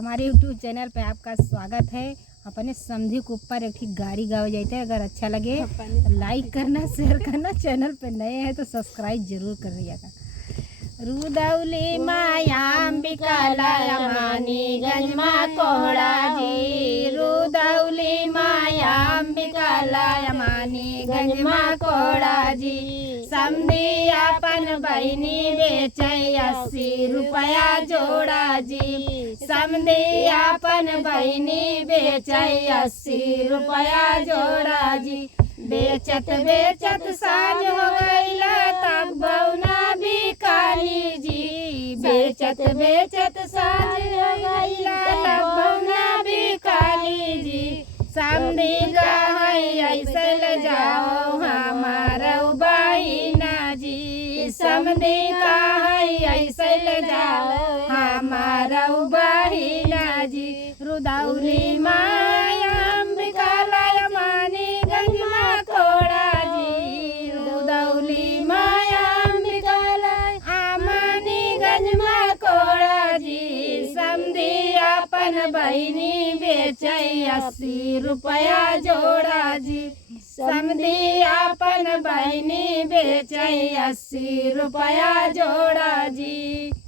हमारे YouTube channel पे आपका स्वागत है। अपने समधी के ऊपर एक गाड़ी गावे जाते हैं। अगर अच्छा लगे तो लाइक करना, शेयर करना, चैनल पे नए हैं तो सब्सक्राइब जरूर करिएगा। रुदौली माया अंबिका लायमानी गंजमा कोहड़ा जी, रुदौली माया अंबिका लायमानी गंजमा कोहड़ा जी। समधी अपन बहनी बेचे 80 रुपया जोड़ा जी, समधी अपन बहनी बेचे 80 रुपया जोड़ा जी। बेचत बेचत साँझ हो गईला तब बौना भी काली जी, बेचत बेचत साँझ हो गईला तब बौना भी काली जी। समधी का है ऐसे ले जाओ हमारा बहिना जी, समधी का है ऐसे ले जाओ हमारा बहिना जी। रुदौली माया अंबिका लायमानी गंजमा कोहड़ा जी, रुदौली माया अंबिका लायमानी गंजमा कोहड़ा जी। समधी अपन बहिनी बेचे 80 रुपया जोड़ा जी, समधी अपन बहिनी बेचे 80 रुपया जोड़ा जी।